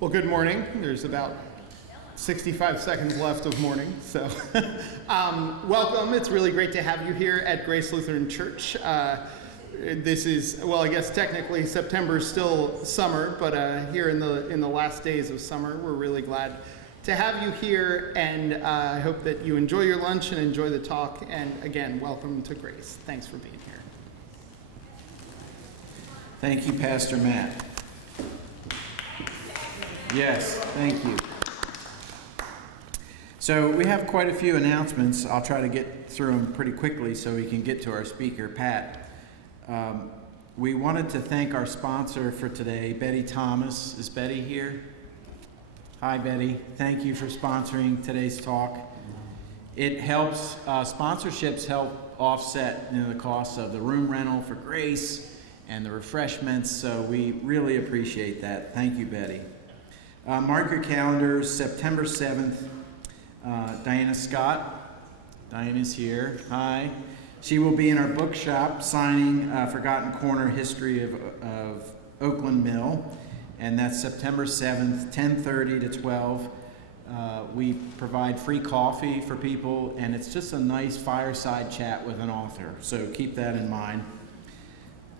Well, good morning. There's about 65 seconds left of morning, so welcome. It's really great to have you here at Grace Lutheran Church. This is, well, I guess technically September is still summer, but here in the last days of summer, we're really glad to have you here, and I hope that you enjoy your lunch and enjoy the talk. And again, welcome to Grace. Thanks for being here. Thank you, Pastor Matt. Yes, thank you. So we have quite a few announcements. I'll try to get through them pretty quickly so we can get to our speaker, Pat. We wanted to thank our sponsor for today, Betty Thomas. Is Betty here? Hi, Betty. Thank you for sponsoring today's talk. It helps, sponsorships help offset the costs of the room rental for Grace and the refreshments, so we really appreciate that. Thank you, Betty. Mark your calendars, September 7th, Diana Scott. Diana's here. Hi. She will be in our bookshop signing Forgotten Corner History of Oakland Mill, and that's September 7th, 10:30 to 12. We provide free coffee for people, and it's just a nice fireside chat with an author, so keep that in mind.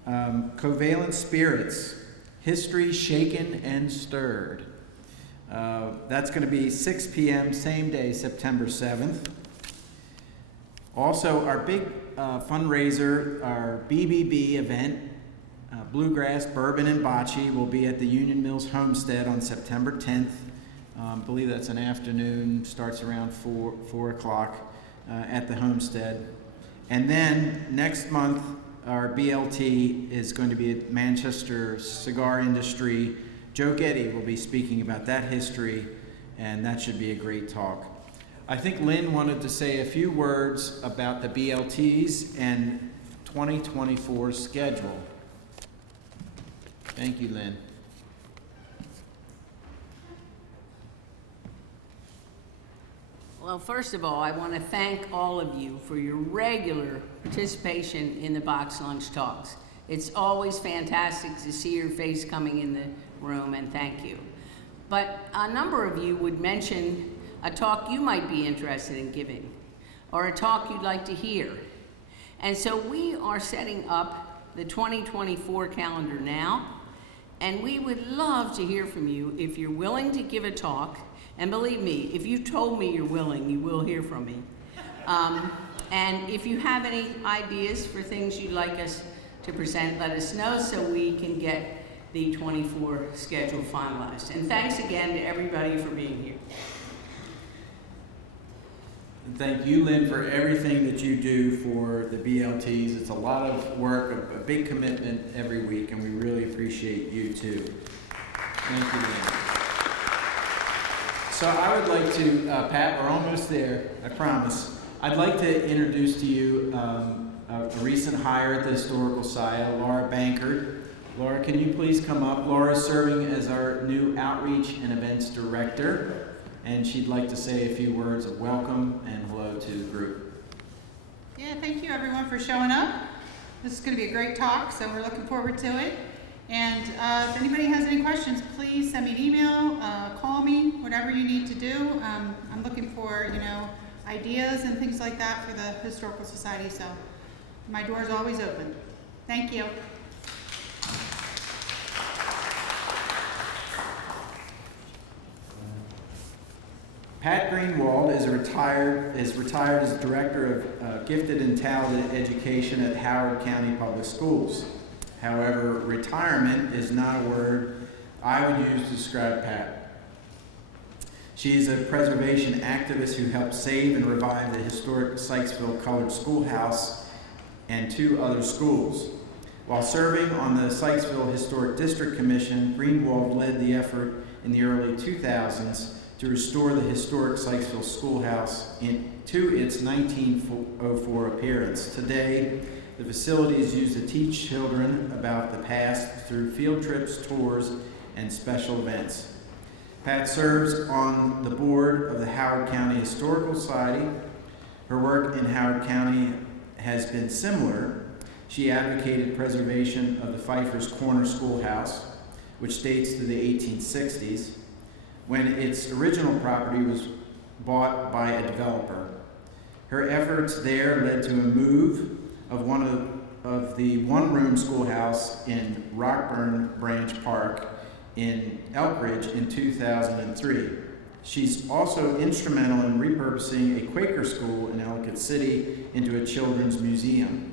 Covalent Spirits, History Shaken and Stirred. That's going to be 6 p.m. same day, September 7th. Also, our big fundraiser, our BBB event, Bluegrass, Bourbon, and Bocce, will be at the Union Mills Homestead on September 10th. I believe that's an afternoon, starts around 4 o'clock at the Homestead. And then next month, our BLT is going to be at Manchester Cigar Industry. Joe Getty will be speaking about that history, and that should be a great talk. I think Lynn wanted to say a few words about the BLTs and 2024 schedule. Thank you, Lynn. Well, first of all, I want to thank all of you for your regular participation in the box lunch talks. It's always fantastic to see your face coming in the room, and thank you. But a number of you would mention a talk you might be interested in giving, or a talk you'd like to hear. And so we are setting up the 2024 calendar now, and we would love to hear from you if you're willing to give a talk. And believe me, if you told me you're willing, you will hear from me. And if you have any ideas for things you'd like us to present, let us know so we can get the 24 schedule finalized. And thanks again to everybody for being here. And thank you, Lynn, for everything that you do for the BLTs. It's a lot of work, a big commitment every week, and we really appreciate you too. Thank you, Lynn. So I would like to, Pat, we're almost there, I promise. I'd like to introduce to you a recent hire at the Historical Society, Laura Bankert. Laura, can you please come up? Laura is serving as our new Outreach and Events Director, and she'd like to say a few words of welcome and hello to the group. Yeah, thank you everyone for showing up. This is going to be a great talk, so we're looking forward to it. And if anybody has any questions, please send me an email, call me, whatever you need to do. I'm looking for, ideas and things like that for the Historical Society, so my door is always open. Thank you. Pat Greenwald is retired as Director of Gifted and Talented Education at Howard County Public Schools. However, retirement is not a word I would use to describe Pat. She is a preservation activist who helped save and revive the historic Sykesville Colored Schoolhouse and 2 other schools. While serving on the Sykesville Historic District Commission, Greenwald led the effort in the early 2000s to restore the historic Sykesville Schoolhouse to its 1904 appearance. Today, the facility is used to teach children about the past through field trips, tours, and special events. Pat serves on the board of the Howard County Historical Society. Her work in Howard County has been similar. She advocated preservation of the Pfeiffer's Corner Schoolhouse, which dates to the 1860s. when its original property was bought by a developer. Her efforts there led to a move of the one-room schoolhouse in Rockburn Branch Park in Elkridge in 2003. She's also instrumental in repurposing a Quaker school in Ellicott City into a children's museum.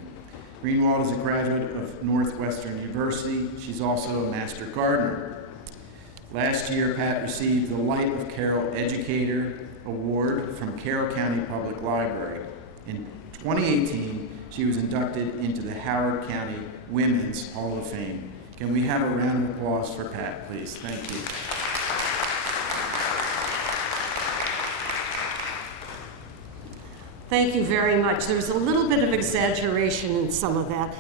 Greenwald is a graduate of Northwestern University. She's also a master gardener. Last year, Pat received the Light of Carroll Educator Award from Carroll County Public Library. In 2018, she was inducted into the Howard County Women's Hall of Fame. Can we have a round of applause for Pat, please? Thank you. Thank you very much. There's a little bit of exaggeration in some of that.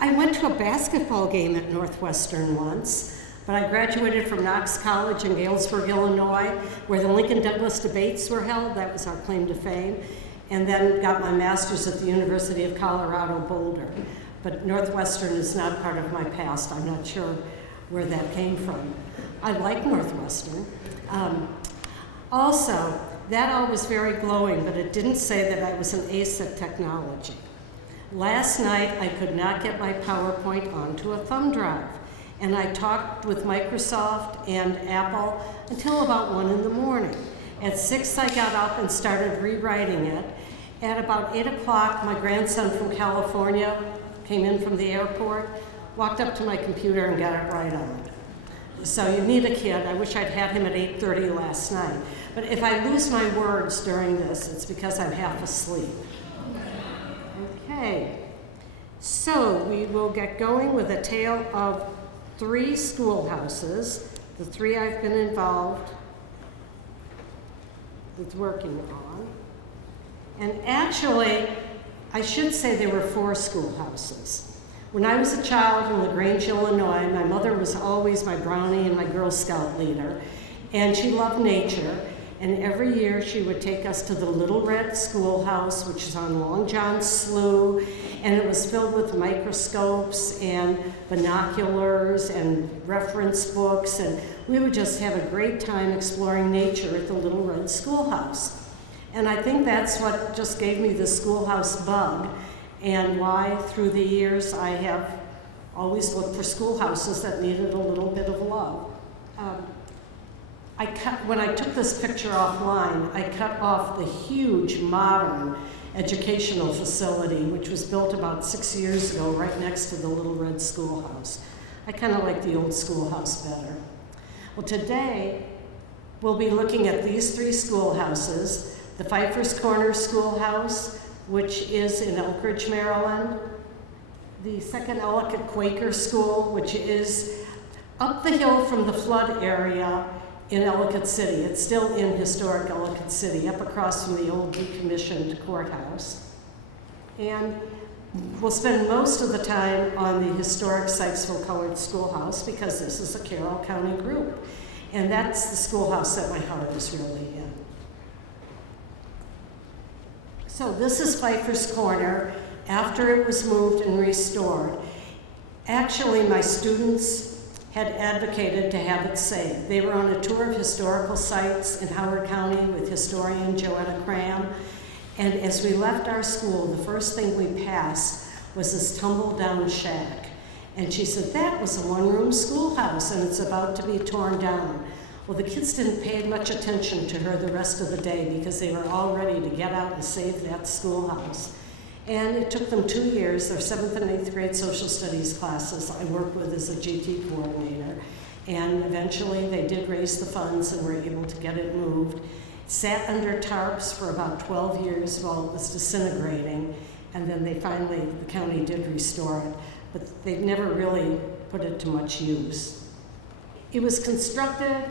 I went to a basketball game at Northwestern once, but I graduated from Knox College in Galesburg, Illinois, where the Lincoln Douglas debates were held. That was our claim to fame. And then got my master's at the University of Colorado, Boulder. But Northwestern is not part of my past. I'm not sure where that came from. I like Northwestern. Also, that all was very glowing, but it didn't say that I was an ace at technology. Last night, I could not get my PowerPoint onto a thumb drive, and I talked with Microsoft and Apple until about 1 in the morning. At 6, I got up and started rewriting it. At about 8 o'clock, my grandson from California came in from the airport, walked up to my computer and got it right on. So you need a kid. I wish I'd had him at 8:30 last night. But if I lose my words during this, it's because I'm half asleep. Okay, so we will get going with a tale of 3 schoolhouses, the 3 I've been involved with working on. And actually, I should say there were 4 schoolhouses. When I was a child in LaGrange, Illinois, my mother was always my brownie and my Girl Scout leader, and she loved nature. And every year she would take us to the Little Red Schoolhouse, which is on Long John Slough, and it was filled with microscopes and binoculars and reference books, and we would just have a great time exploring nature at the Little Red Schoolhouse. And I think that's what just gave me the schoolhouse bug, and why through the years I have always looked for schoolhouses that needed a little bit of love. When I took this picture offline, I cut off the huge modern educational facility, which was built about 6 years ago right next to the Little Red Schoolhouse. I kind of like the old schoolhouse better. Well, today we'll be looking at these 3 schoolhouses: the Pfeiffer's Corner Schoolhouse, which is in Elkridge, Maryland; the Second Ellicott Quaker School, which is up the hill from the flood area in Ellicott City. It's still in historic Ellicott City, up across from the old decommissioned courthouse. And we'll spend most of the time on the historic Sykesville Colored Schoolhouse, because this is a Carroll County group. And that's the schoolhouse that my heart is really in. So this is Pfeiffer's Corner after it was moved and restored. Actually, my students had advocated to have it saved. They were on a tour of historical sites in Howard County with historian Joetta Cram, and as we left our school, the first thing we passed was this tumble-down shack. And she said, that was a one-room schoolhouse, and it's about to be torn down. Well, the kids didn't pay much attention to her the rest of the day because they were all ready to get out and save that schoolhouse. And it took them 2 years, their 7th and 8th grade social studies classes I worked with as a GT coordinator. And eventually they did raise the funds and were able to get it moved. It sat under tarps for about 12 years while it was disintegrating. And then they finally, the county did restore it, but they never really put it to much use. It was constructed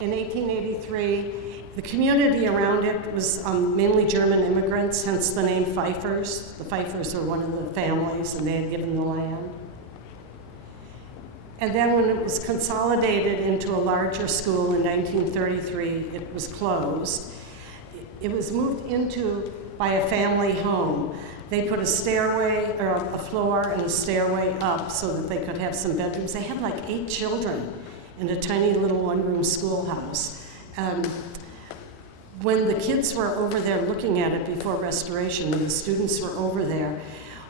in 1883. The community around it was mainly German immigrants, hence the name Pfeiffers. The Pfeiffers are one of the families, and they had given the land. And then when it was consolidated into a larger school in 1933, it was closed. It was moved into by a family home. They put a stairway, or a floor and a stairway up so that they could have some bedrooms. They had like 8 children in a tiny little one-room schoolhouse. When the kids were over there looking at it before restoration, and the students were over there,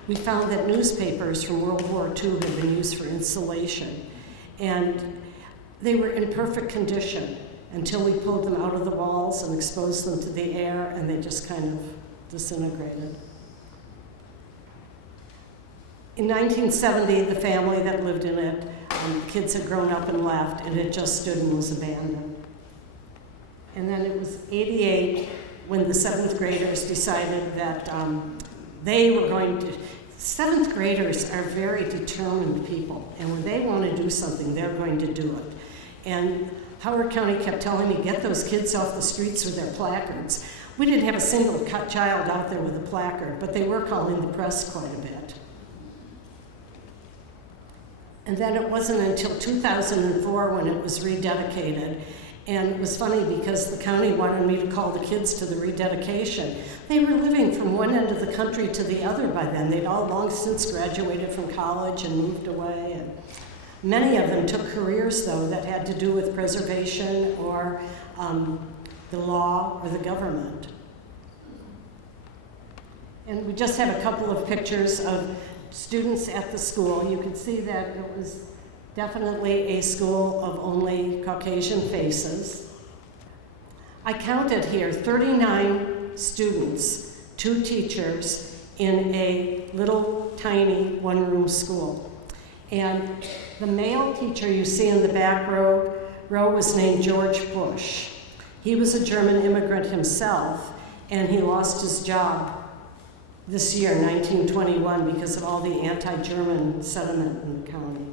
we found that newspapers from World War II had been used for insulation. And they were in perfect condition until we pulled them out of the walls and exposed them to the air, and they just kind of disintegrated. In 1970, the family that lived in it, the kids had grown up and left, and it just stood and was abandoned. And then it was 88 when the 7th graders decided that they were going to, 7th graders are very determined people, and when they want to do something, they're going to do it. And Howard County kept telling me, get those kids off the streets with their placards. We didn't have a single child out there with a placard, but they were calling the press quite a bit. And then it wasn't until 2004 when it was rededicated. And it was funny because the county wanted me to call the kids to the rededication. They were living from one end of the country to the other by then. They'd all long since graduated from college and moved away. And many of them took careers, though, that had to do with preservation or the law or the government. And we just have a couple of pictures of students at the school. You can see that it was definitely a school of only Caucasian faces. I counted here 39 students, 2 teachers in a little tiny one-room school. And the male teacher you see in the back row was named George Bush. He was a German immigrant himself, and he lost his job this year, 1921, because of all the anti-German sentiment in the county.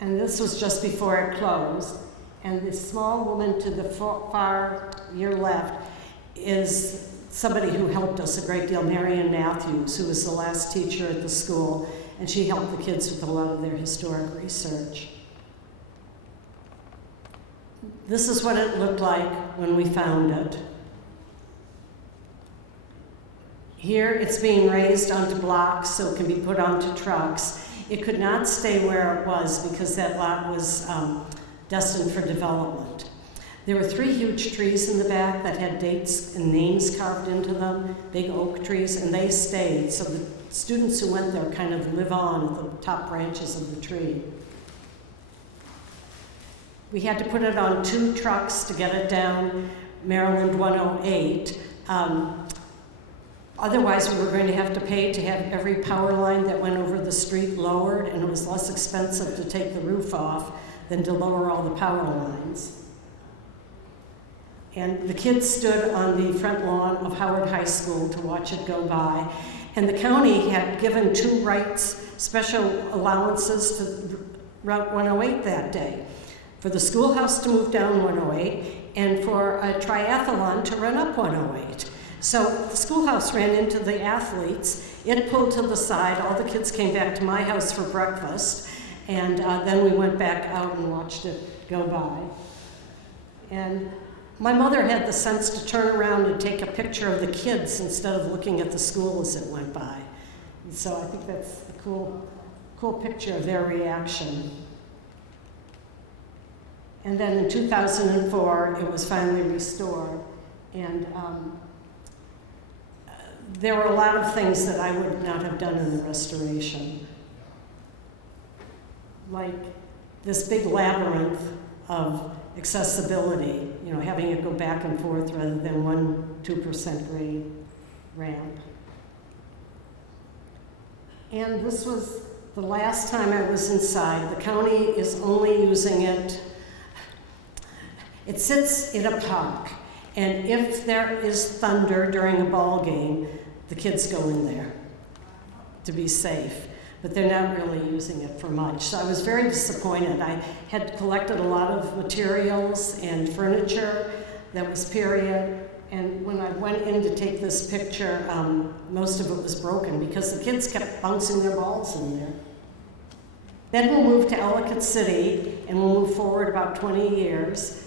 And this was just before it closed. And this small woman to the far your left is somebody who helped us a great deal, Marion Matthews, who was the last teacher at the school, and she helped the kids with a lot of their historic research. This is what it looked like when we found it. Here it's being raised onto blocks so it can be put onto trucks. It could not stay where it was because that lot was destined for development. There were 3 huge trees in the back that had dates and names carved into them, big oak trees, and they stayed. So the students who went there kind of live on at the top branches of the tree. We had to put it on 2 trucks to get it down Maryland 108. Otherwise, we were going to have to pay to have every power line that went over the street lowered, and it was less expensive to take the roof off than to lower all the power lines. And the kids stood on the front lawn of Howard High School to watch it go by. And the county had given 2 rights, special allowances to Route 108 that day. For the schoolhouse to move down 108 and for a triathlon to run up 108. So the schoolhouse ran into the athletes. It pulled to the side. All the kids came back to my house for breakfast. And then we went back out and watched it go by. And my mother had the sense to turn around and take a picture of the kids instead of looking at the school as it went by. And so I think that's a cool picture of their reaction. And then in 2004, it was finally restored. And there were a lot of things that I would not have done in the restoration. Like this big labyrinth of accessibility, you know, having it go back and forth rather than 1-2% grade ramp. And this was the last time I was inside. The county is only using it. It sits in a park, and if there is thunder during a ball game, the kids go in there to be safe. But they're not really using it for much. So I was very disappointed. I had collected a lot of materials and furniture that was period, and when I went in to take this picture, most of it was broken because the kids kept bouncing their balls in there. Then we'll move to Ellicott City, and we'll move forward about 20 years.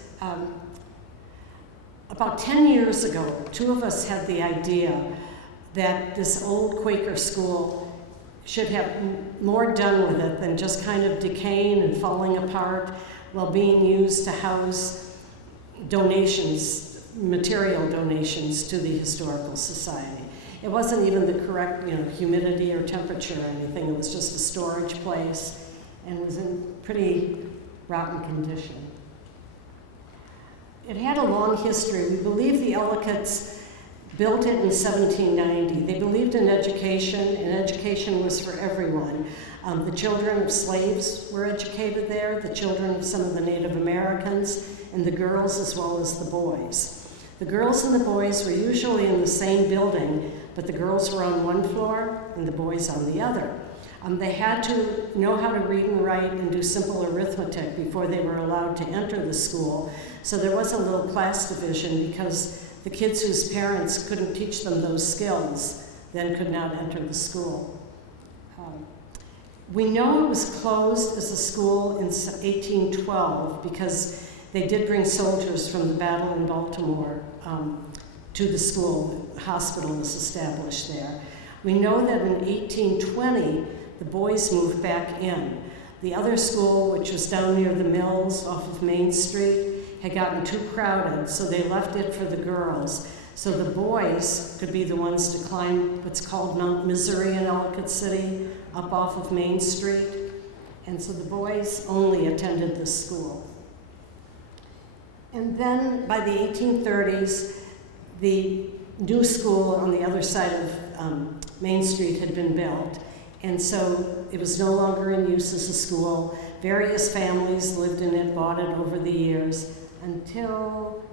About 10 years ago, 2 of us had the idea that this old Quaker school should have more done with it than just kind of decaying and falling apart while being used to house donations, material donations to the Historical Society. It wasn't even the correct, humidity or temperature or anything. It was just a storage place and was in pretty rotten condition. It had a long history. We believe the Ellicotts built it in 1790. They believed in education, and education was for everyone. The children of slaves were educated there, the children of some of the Native Americans, and the girls as well as the boys. The girls and the boys were usually in the same building, but the girls were on one floor and the boys on the other. They had to know how to read and write and do simple arithmetic before they were allowed to enter the school. So there was a little class division because the kids whose parents couldn't teach them those skills then could not enter the school. We know it was closed as a school in 1812 because they did bring soldiers from the battle in Baltimore to the school. The hospital was established there. We know that in 1820, the boys moved back in. The other school, which was down near the mills off of Main Street, had gotten too crowded, so they left it for the girls. So the boys could be the ones to climb what's called Mount Misery in Ellicott City, up off of Main Street. And so the boys only attended this school. And then by the 1830s, the new school on the other side of Main Street had been built. And so it was no longer in use as a school. Various families lived in it, bought it over the years, until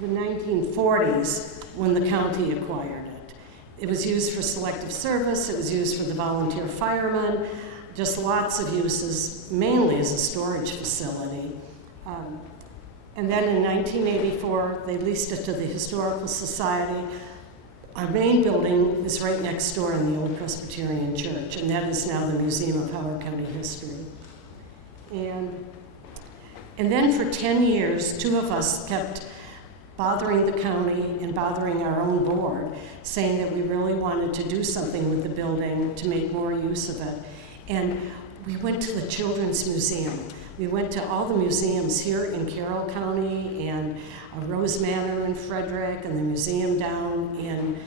the 1940s when the county acquired it. It was used for selective service, it was used for the volunteer firemen, just lots of uses, mainly as a storage facility. And then in 1984, they leased it to the Historical Society. Our main building is right next door in the old Presbyterian Church, and that is now the Museum of Howard County History. And then for 10 years, two of us kept bothering the county and bothering our own board, saying that we really wanted to do something with the building to make more use of it. And we went to the Children's Museum. We went to all the museums here in Carroll County and Rose Manor in Frederick and the museum down in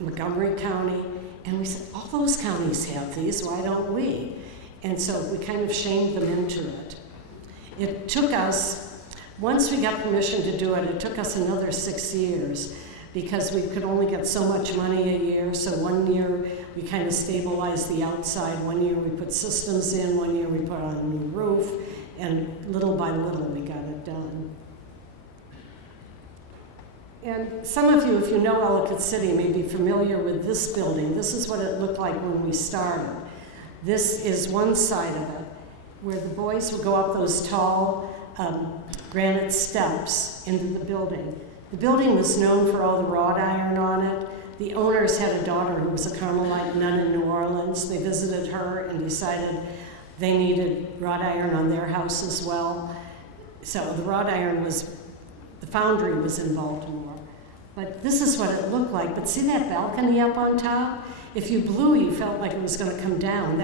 Montgomery County. And we said, all those counties have these, why don't we? And so we kind of shamed them into it. It took us, once we got permission to do it, it took us another 6 years because we could only get so much money a year. So 1 year we kind of stabilized the outside. 1 year we put systems in. 1 year we put on a new roof. And little by little we got it done. And some of you, if you know Ellicott City, may be familiar with this building. This is what it looked like when we started. This is one side of it, where the boys would go up those tall granite steps into the building. The building was known for all the wrought iron on it. The owners had a daughter who was a Carmelite nun in New Orleans. They visited her and decided they needed wrought iron on their house as well. So the wrought iron the foundry was in Baltimore. But this is what it looked like. But see that balcony up on top? If you blew, you felt like it was going to come down.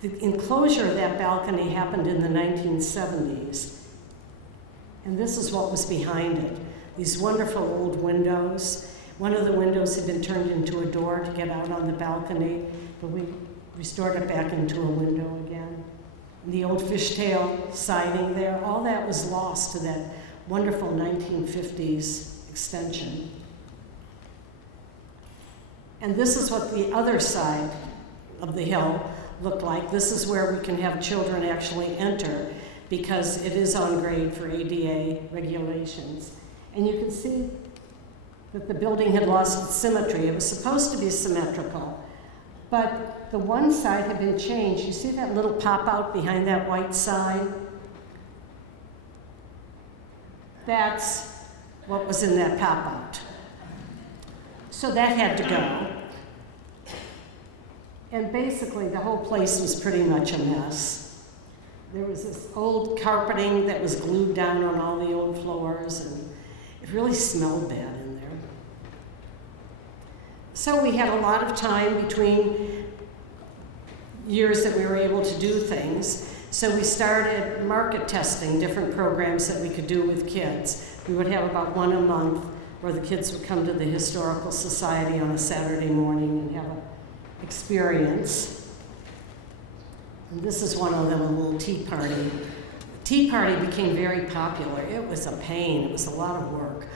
The enclosure of that balcony happened in the 1970s. And this is what was behind it. These wonderful old windows. One of the windows had been turned into a door to get out on the balcony, but we restored it back into a window again. And the old fishtail siding there, all that was lost to that wonderful 1950s extension. And this is what the other side of the hill looked like. This is where we can have children actually enter because it is on grade for ADA regulations. And you can see that the building had lost its symmetry. It was supposed to be symmetrical, but the one side had been changed. You see that little pop-out behind that white sign? That's what was in that pop-out. So that had to go. And basically, the whole place was pretty much a mess. There was this old carpeting that was glued down on all the old floors, and it really smelled bad in there. So we had a lot of time between years that we were able to do things. So we started market testing different programs that we could do with kids. We would have about one a month where the kids would come to the Historical Society on a Saturday morning and have an experience. And this is one of them, a little tea party. Tea party became very popular. It was a pain, it was a lot of work.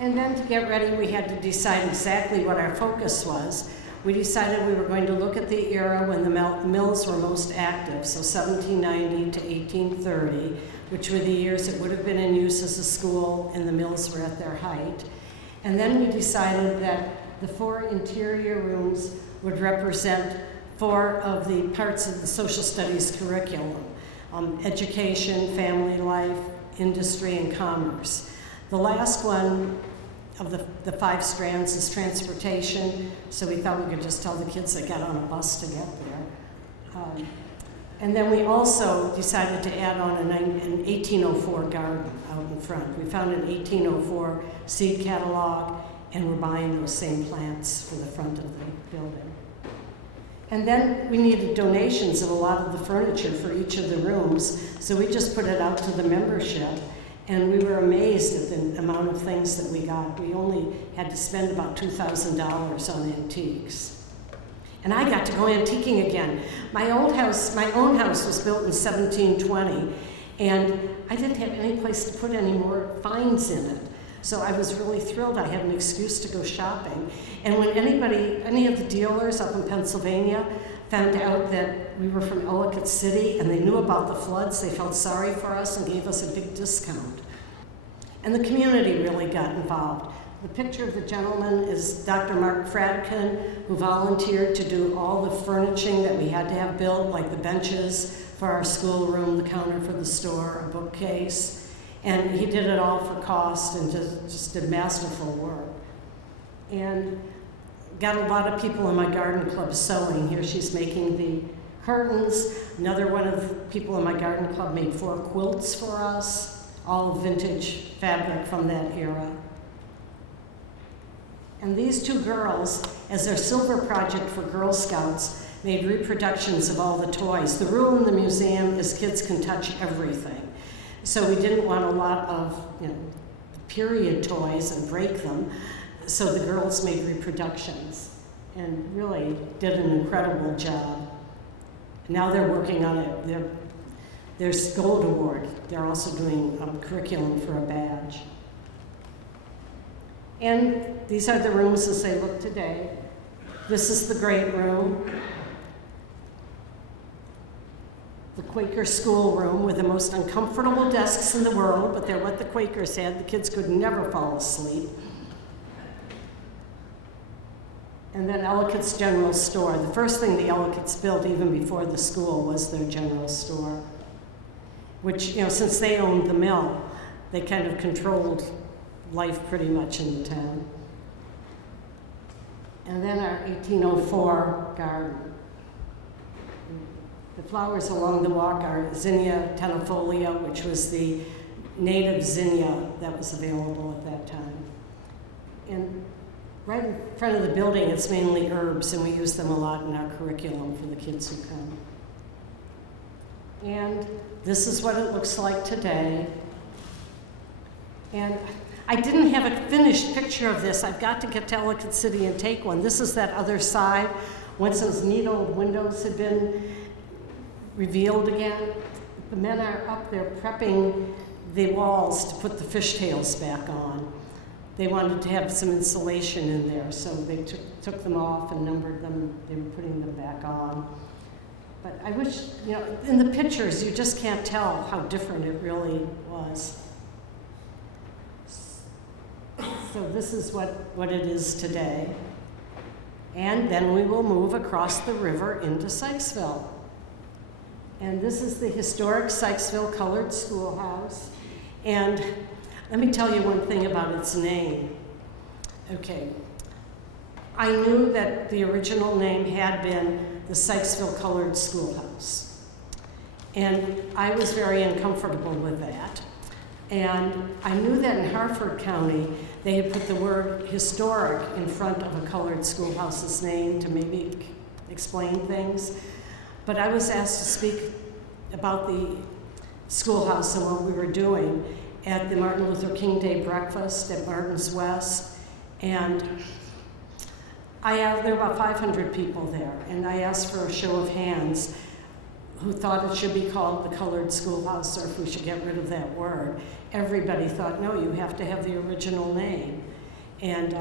And then to get ready, we had to decide exactly what our focus was. We decided we were going to look at the era when the mills were most active, so 1790 to 1830, which were the years it would have been in use as a school and the mills were at their height. And then we decided that the 4 interior rooms would represent 4 of the parts of the social studies curriculum: education, family life, industry, and commerce. The last one of the 5 strands is transportation, so we thought we could just tell the kids they got on a bus to get there. And then we also decided to add on an 1804 garden out in front. We found an 1804 seed catalog, and we're buying those same plants for the front of the building. And then we needed donations of a lot of the furniture for each of the rooms, so we just put it out to the membership. And we were amazed at the amount of things that we got. We only had to spend about $2,000 on antiques. And I got to go antiquing again. My own house was built in 1720, and I didn't have any place to put any more finds in it. So I was really thrilled I had an excuse to go shopping. And when any of the dealers up in Pennsylvania found out that we were from Ellicott City and they knew about the floods, they felt sorry for us and gave us a big discount. And the community really got involved. The picture of the gentleman is Dr. Mark Fradkin, who volunteered to do all the furnishing that we had to have built, like the benches for our schoolroom, the counter for the store, a bookcase. And he did it all for cost and just did masterful work. And got a lot of people in my garden club sewing. Here she's making the curtains. Another one of the people in my garden club made 4 quilts for us, all vintage fabric from that era. And these 2 girls, as their silver project for Girl Scouts, made reproductions of all the toys. The rule in the museum is kids can touch everything. So we didn't want a lot of period toys and break them. So the girls made reproductions and really did an incredible job. Now they're working on it. Their Gold Award. They're also doing curriculum for a badge. And these are the rooms as they look today. This is the great room. The Quaker schoolroom with the most uncomfortable desks in the world, but they're what the Quakers had. The kids could never fall asleep. And then Ellicott's General Store. The first thing the Ellicotts built, even before the school, was their general store, which, since they owned the mill, they kind of controlled life pretty much in the town. And then our 1804 garden. The flowers along the walk are Zinnia tenuifolia, which was the native zinnia that was available at that time. And right in front of the building, it's mainly herbs, and we use them a lot in our curriculum for the kids who come. And this is what it looks like today. And I didn't have a finished picture of this. I've got to get to Ellicott City and take one. This is that other side. Once those neat old windows had been revealed again, the men are up there prepping the walls to put the fishtails back on. They wanted to have some insulation in there, so they took them off and numbered them. They were putting them back on. But I wish, in the pictures, you just can't tell how different it really was. So this is what it is today. And then we will move across the river into Sykesville. And this is the historic Sykesville Colored Schoolhouse. And let me tell you one thing about its name. Okay. I knew that the original name had been the Sykesville Colored Schoolhouse. And I was very uncomfortable with that. And I knew that in Harford County, they had put the word historic in front of a colored schoolhouse's name to maybe explain things. But I was asked to speak about the schoolhouse and what we were doing at the Martin Luther King Day breakfast at Martin's West. And there were about 500 people there, and I asked for a show of hands who thought it should be called the colored schoolhouse, or if we should get rid of that word. Everybody thought, no, you have to have the original name. And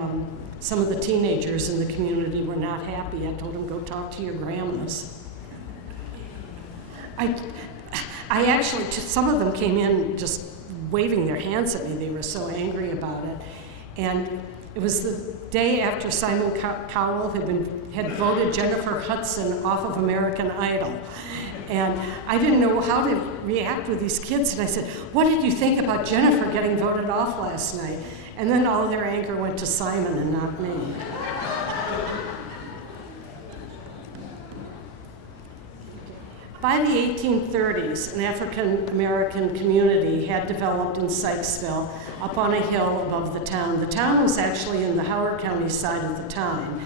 some of the teenagers in the community were not happy. I told them, go talk to your grandmas. I actually, some of them came in just waving their hands at me. They were so angry about it. And it was the day after Simon Cowell had voted Jennifer Hudson off of American Idol. And I didn't know how to react with these kids. And I said, what did you think about Jennifer getting voted off last night? And then all their anger went to Simon and not me. By the 1830s, an African American community had developed in Sykesville up on a hill above the town. The town was actually in the Howard County side at the time.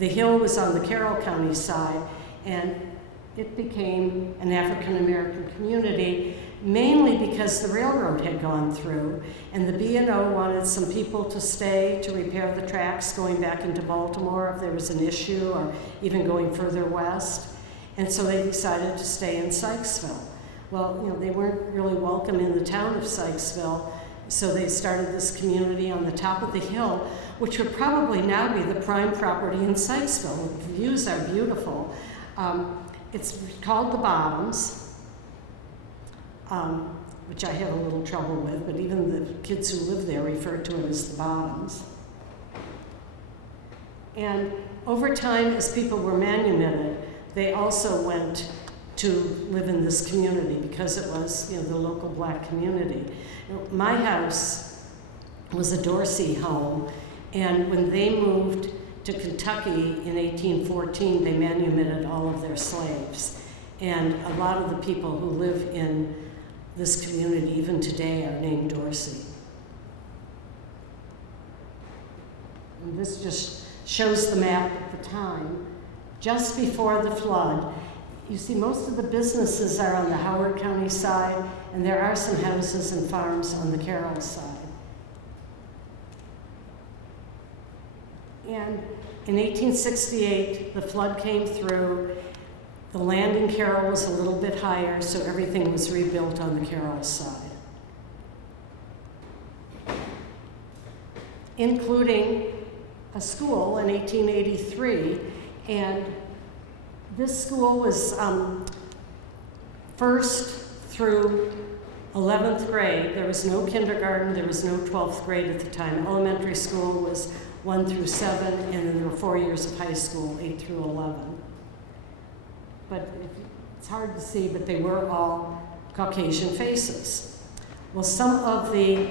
The hill was on the Carroll County side, and it became an African American community, mainly because the railroad had gone through, and the B&O wanted some people to stay to repair the tracks going back into Baltimore if there was an issue, or even going further west. And so they decided to stay in Sykesville. Well, you know, they weren't really welcome in the town of Sykesville, so they started this community on the top of the hill, which would probably now be the prime property in Sykesville. The views are beautiful. It's called the Bottoms, which I have a little trouble with, but even the kids who live there refer to it as the Bottoms. And over time, as people were manumitted, they also went to live in this community because it was, you know, the local black community. My house was a Dorsey home, and when they moved to Kentucky in 1814, they manumitted all of their slaves. And a lot of the people who live in this community, even today, are named Dorsey. And this just shows the map at the time. Just before the flood, you see most of the businesses are on the Howard County side, and there are some houses and farms on the Carroll side. And in 1868, the flood came through. The land in Carroll was a little bit higher, so everything was rebuilt on the Carroll side, including a school in 1883. And this school was first through 11th grade. There was no kindergarten, there was no 12th grade at the time. Elementary school was 1 through 7, and then there were 4 years of high school, 8 through 11. But it's hard to see, but they were all Caucasian faces. Well, some of the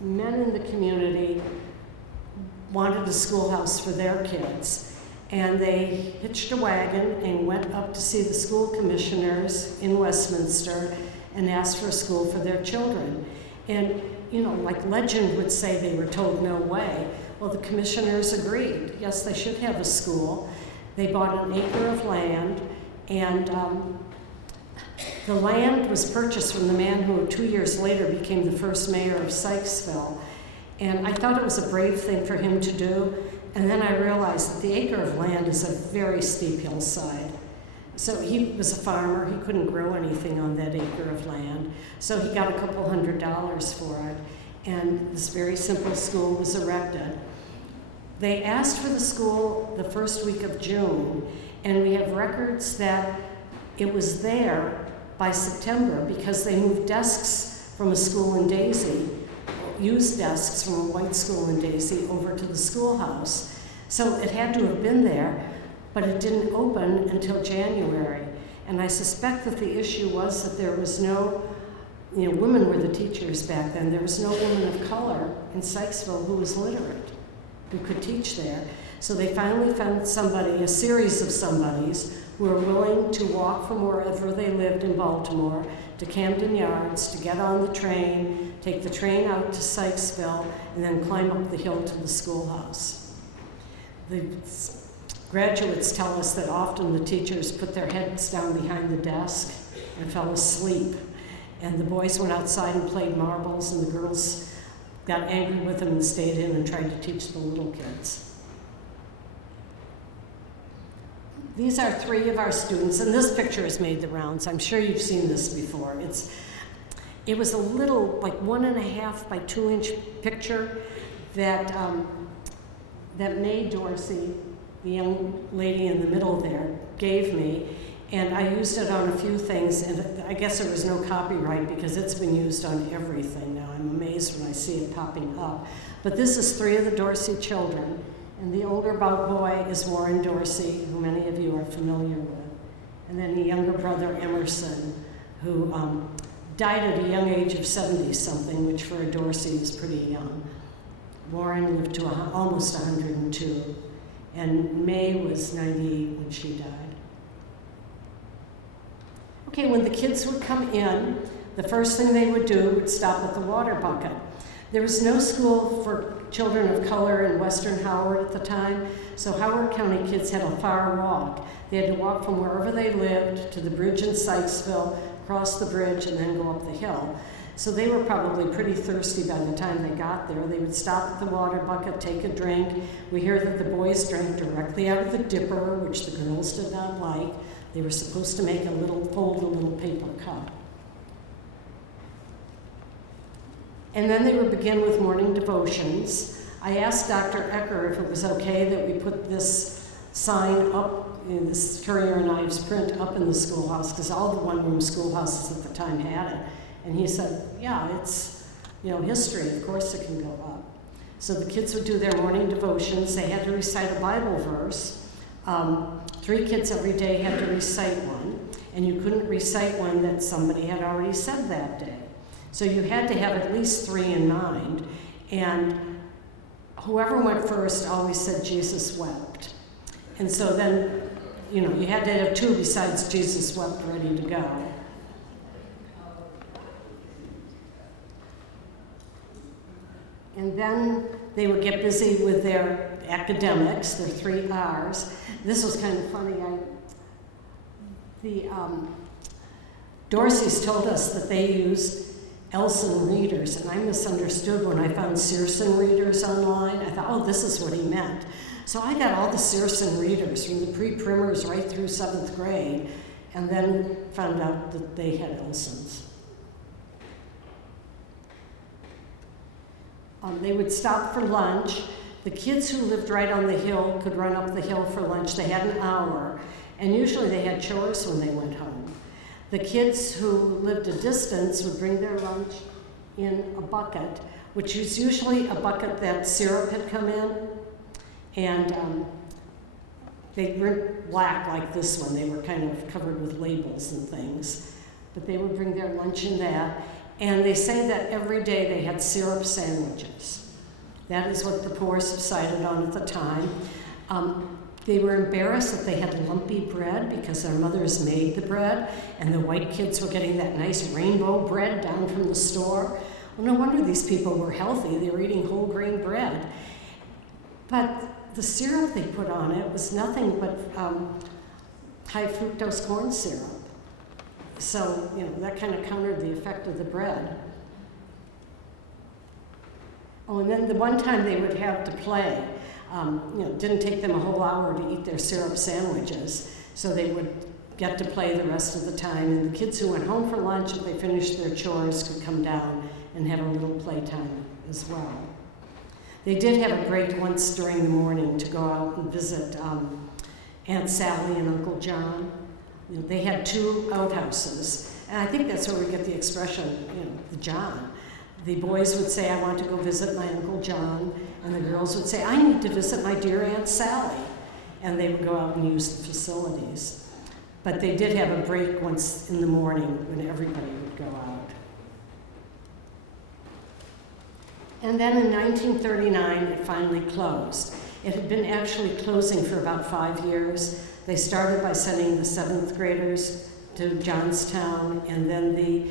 men in the community wanted a schoolhouse for their kids, and they hitched a wagon and went up to see the school commissioners in Westminster and asked for a school for their children. And, you know, like legend would say, they were told no way. Well, the commissioners agreed. Yes, they should have a school. They bought an acre of land, and the land was purchased from the man who 2 years later became the first mayor of Sykesville. And I thought it was a brave thing for him to do. And then I realized that the acre of land is a very steep hillside. So he was a farmer. He couldn't grow anything on that acre of land. So he got a couple $100 for it. And this very simple school was erected. They asked for the school the first week of June, and we have records that it was there by September because they moved desks from a school in Daisy, used desks from a white school in Daisy over to the schoolhouse. So it had to have been there, but it didn't open until January. And I suspect that the issue was that there was no, you know, women were the teachers back then. There was no woman of color in Sykesville who was literate, who could teach there. So they finally found somebody, a series of somebodies, who were willing to walk from wherever they lived in Baltimore to Camden Yards to get on the train, take the train out to Sykesville, and then climb up the hill to the schoolhouse. The graduates tell us that often the teachers put their heads down behind the desk and fell asleep. And the boys went outside and played marbles, and the girls got angry with them and stayed in and tried to teach the little kids. These are 3 of our students, and this picture has made the rounds. I'm sure you've seen this before. It was a little, like 1.5 by 2 inch picture that May Dorsey, the young lady in the middle there, gave me. And I used it on a few things, and I guess there was no copyright because it's been used on everything now. I'm amazed when I see it popping up. But this is 3 of the Dorsey children, and the older boy is Warren Dorsey, who many of you are familiar with. And then the younger brother, Emerson, who died at a young age of 70-something, which for a Dorsey is pretty young. Warren lived to almost 102, and May was 98 when she died. Okay, when the kids would come in, the first thing they would do would stop at the water bucket. There was no school for children of color in Western Howard at the time, so Howard County kids had a far walk. They had to walk from wherever they lived to the bridge in Sykesville, cross the bridge, and then go up the hill. So they were probably pretty thirsty by the time they got there. They would stop at the water bucket, take a drink. We hear that the boys drank directly out of the dipper, which the girls did not like. They were supposed to fold a little paper cup. And then they would begin with morning devotions. I asked Dr. Ecker if it was okay that we put this sign up, this Currier and Ives print up in the schoolhouse, because all the one-room schoolhouses at the time had it. And he said, yeah, it's, history, of course it can go up. So the kids would do their morning devotions. They had to recite a Bible verse. 3 kids every day had to recite one, and you couldn't recite one that somebody had already said that day. So you had to have at least 3 in mind, and whoever went first always said Jesus wept. And so then, you had to have 2 besides Jesus wept ready to go. And then they would get busy with their academics, their 3 R's. This was kind of funny. The Dorseys told us that they used Elson readers, and I misunderstood when I found Searson readers online. I thought, oh, this is what he meant. So I got all the Searson readers from the pre-primers right through 7th grade, and then found out that they had Elsons. They would stop for lunch. The kids who lived right on the hill could run up the hill for lunch. They had an hour, and usually they had chores when they went home. The kids who lived a distance would bring their lunch in a bucket, which was usually a bucket that syrup had come in, and they weren't black like this one. They were kind of covered with labels and things, but they would bring their lunch in that. And they say that every day they had syrup sandwiches. That is what the poor subsided on at the time. They were embarrassed that they had lumpy bread because their mothers made the bread, and the white kids were getting that nice rainbow bread down from the store. Well, no wonder these people were healthy. They were eating whole grain bread. But the syrup they put on it was nothing but high fructose corn syrup. So, that kind of countered the effect of the bread. Oh, and then the one time they would have to play, didn't take them a whole hour to eat their syrup sandwiches, so they would get to play the rest of the time. And the kids who went home for lunch, if they finished their chores, could come down and have a little playtime as well. They did have a break once during the morning to go out and visit Aunt Sally and Uncle John. They had 2 outhouses, and I think that's where we get the expression, the John. The boys would say, I want to go visit my Uncle John, and the girls would say, I need to visit my dear Aunt Sally. And they would go out and use the facilities. But they did have a break once in the morning when everybody would go out. And then in 1939, it finally closed. It had been actually closing for about 5 years. They started by sending the 7th graders to Johnstown, and then the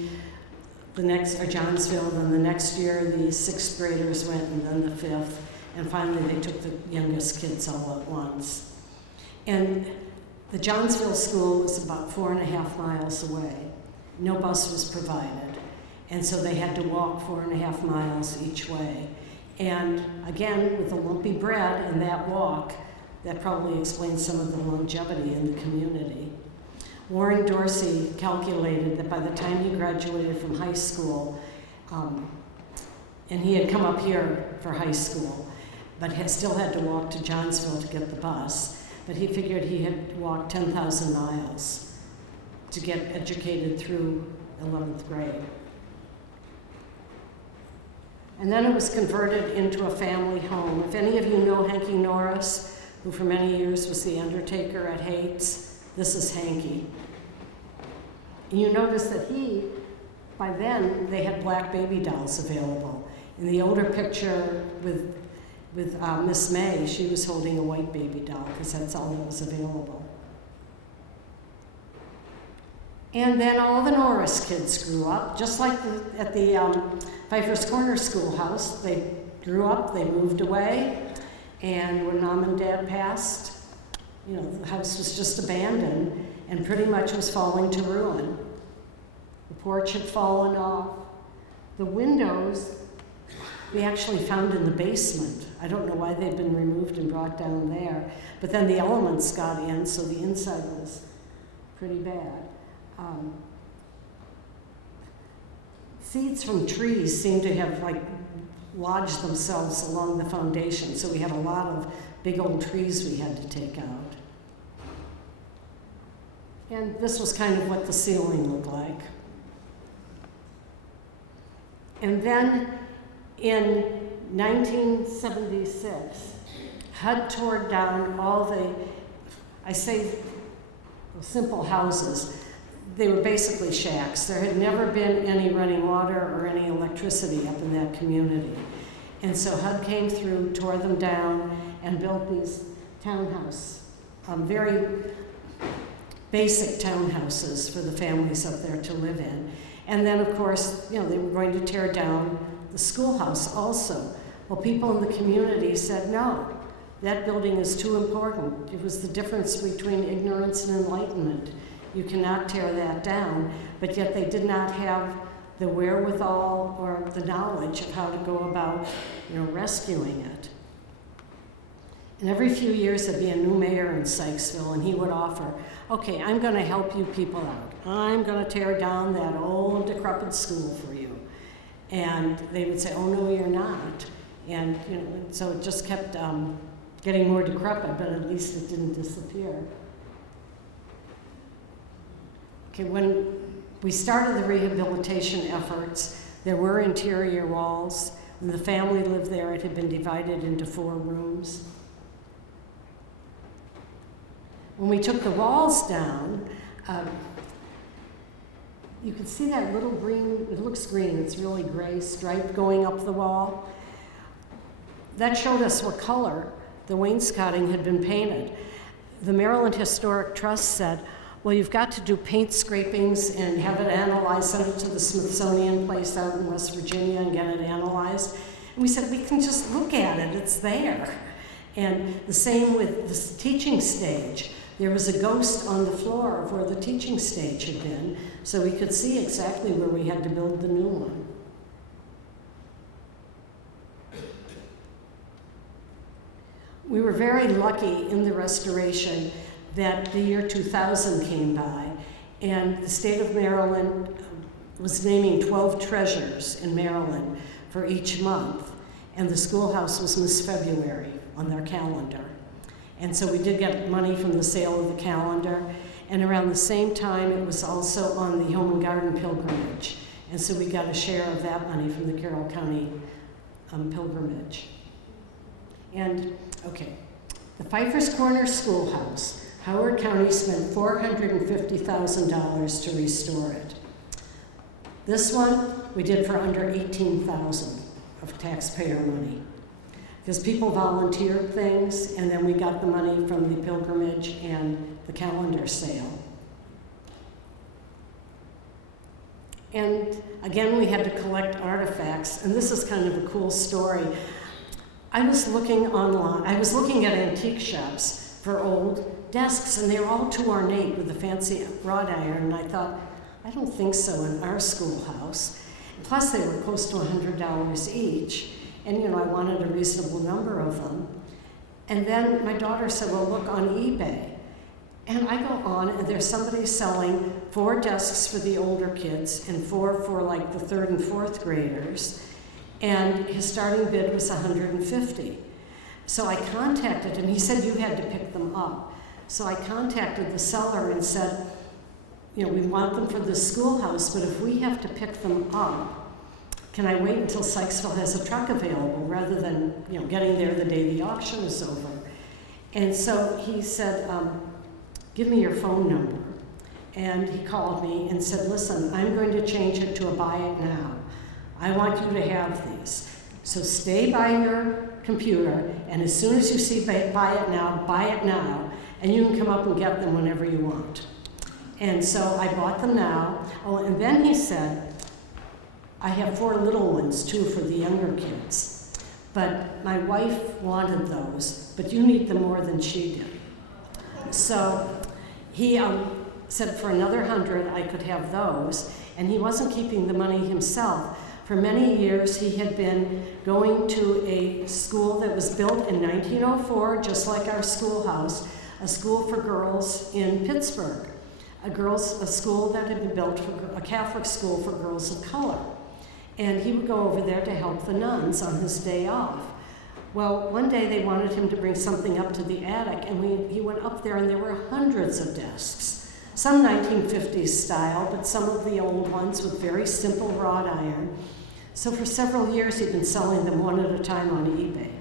next, or Johnsville, then the next year the 6th graders went, and then the 5th, and finally they took the youngest kids all at once. And the Johnsville school was about 4.5 miles away. No bus was provided, and so they had to walk 4.5 miles each way. And again, with the lumpy bread and that walk, that probably explains some of the longevity in the community. Warren Dorsey calculated that by the time he graduated from high school, and he had come up here for high school, but still had to walk to Johnsville to get the bus, but he figured he had walked 10,000 miles to get educated through 11th grade. And then it was converted into a family home. If any of you know Hanky Norris, who for many years was the undertaker at Hates, this is Hanky. And you notice that by then, they had black baby dolls available. In the older picture with Miss May, she was holding a white baby doll because that's all that was available. And then all the Norris kids grew up, just like at the Pfeiffer's Corner Schoolhouse. They grew up, they moved away, and when Mom and Dad passed, the house was just abandoned and pretty much was falling to ruin. The porch had fallen off. The windows we actually found in the basement. I don't know why they'd been removed and brought down there, but then the elements got in, so the inside was pretty bad. Seeds from trees seem to have lodged themselves along the foundation, so we had a lot of big old trees we had to take out. And this was kind of what the ceiling looked like. And then in 1976, HUD tore down all simple houses. They were basically shacks. There had never been any running water or any electricity up in that community. And so HUD came through, tore them down, and built these very basic townhouses for the families up there to live in. And then, of course, they were going to tear down the schoolhouse also. Well, people in the community said, no, that building is too important. It was the difference between ignorance and enlightenment. You cannot tear that down, but yet they did not have the wherewithal or the knowledge of how to go about, rescuing it. And every few years there'd be a new mayor in Sykesville, and he would offer, okay, I'm going to help you people out. I'm going to tear down that old decrepit school for you. And they would say, oh, no, you're not. And, so it just kept getting more decrepit, but at least it didn't disappear. Okay, when we started the rehabilitation efforts, there were interior walls. When the family lived there, it had been divided into 4 rooms. When we took the walls down, you can see that little green, it looks green, it's really gray stripe going up the wall. That showed us what color the wainscoting had been painted. The Maryland Historic Trust said, well, you've got to do paint scrapings and have it analyzed, send it to the Smithsonian place out in West Virginia and get it analyzed. And we said, we can just look at it, it's there. And the same with the teaching stage. There was a ghost on the floor of where the teaching stage had been, so we could see exactly where we had to build the new one. We were very lucky in the restoration that the year 2000 came by, and the state of Maryland was naming 12 treasures in Maryland for each month, and the schoolhouse was Miss February on their calendar. And so we did get money from the sale of the calendar, and around the same time it was also on the Home and Garden pilgrimage, and so we got a share of that money from the Carroll County pilgrimage. And, okay, the Pfeiffer's Corner Schoolhouse, Howard County spent $450,000 to restore it. This one we did for under $18,000 of taxpayer money. because people volunteered things, and then we got the money from the pilgrimage and the calendar sale. And again, we had to collect artifacts, and this is kind of a cool story. I was looking online, I was looking at antique shops for old desks, and they were all too ornate with the fancy wrought iron, and I thought, I don't think so in our schoolhouse. Plus, they were close to $100 each, and I wanted a reasonable number of them. And then my daughter said, well, look on eBay. And I go on, and there's somebody selling 4 desks for the older kids and 4 for like the 3rd and 4th graders. And his starting bid was $150. So I contacted him. He said you had to pick them up. So I contacted the seller and said, we want them for the schoolhouse, but if we have to pick them up, can I wait until Sykesville has a truck available rather than getting there the day the auction is over? And so he said, give me your phone number. And he called me and said, listen, I'm going to change it to a buy it now. I want you to have these. So stay by your computer, and as soon as you see buy it now, and you can come up and get them whenever you want. And so I bought them now. Oh, and then he said, I have 4 little ones too for the younger kids. But my wife wanted those, but you need them more than she did. So he said for another 100 I could have those, and he wasn't keeping the money himself. For many years he had been going to a school that was built in 1904, just like our schoolhouse, a school for girls in Pittsburgh, a school that had been built for a Catholic school for girls of color. And he would go over there to help the nuns on his day off. Well, one day they wanted him to bring something up to the attic, and he went up there, and there were hundreds of desks. Some 1950s style, but some of the old ones with very simple wrought iron. So for several years he'd been selling them one at a time on eBay.